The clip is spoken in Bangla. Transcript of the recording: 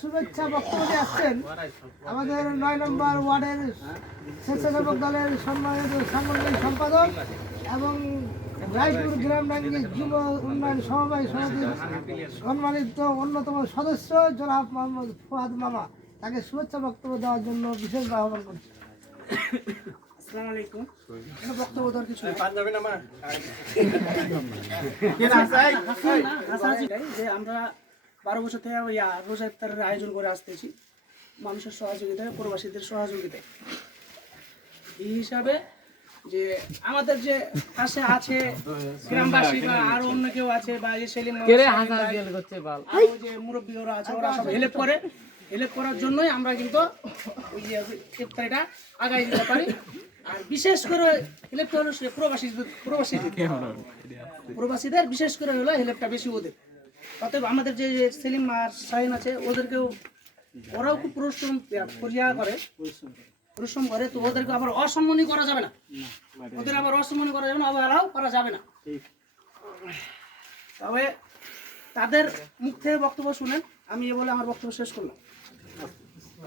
শুভেচ্ছা বক্তব্য দিয়ে আসছেন আমাদের 9 নম্বর ওয়ার্ডের স্বেচ্ছাসেবক দলের সম্মানিত সাংগঠনিক সম্পাদক এবং রায়পুর গ্রাম ডাঙ্গি যুব উন্নয়ন সমবায় সমিতির সম্মানিত অন্যতম সদস্য জনাব মোহাম্মদ ফুয়াদ মামা, তাকে শুভেচ্ছা বক্তব্য দেওয়ার জন্য বিশেষ আহ্বান করছি। আসসালামু আলাইকুম। বক্তব্য দেওয়ার কিছু নেই। যে আমরা 12 বছর থেকে রোজা ইফতারের আয়োজন করে আসতেছি মানুষের সহযোগিতায়, প্রবাসীদের সহযোগিতায়। এই হিসাবে যে আমাদের যে পাশে আছে গ্রামবাসী বা আরো অন্য কেউ আছে বা এই সেলিম আরো যে মুরব্বীরা আছে, ওরা সব হেল্প করে। হেল্প করার জন্যই আমরা কিন্তু ওই যে ইফতারিটা আগায় দিতে পারি। আর বিশেষ করে হেল্পটা হলো প্রবাসীদের বিশেষ করে হলো হেল্পটা বেশি ওদের। অতএব আমাদের যে সেলিম আর শাহিন আছে, ওদেরকেও ওরাও খুব পরিশ্রম করে, তো ওদেরকে আবার অসম্মানই করা যাবে না, ওদের আবার অসম্মানই করা যাবে না, অবহেলাও করা যাবে না। তবে তাদের মুখ থেকে বক্তব্য শুনেন, আমি এ বলে আমার বক্তব্য শেষ করলাম।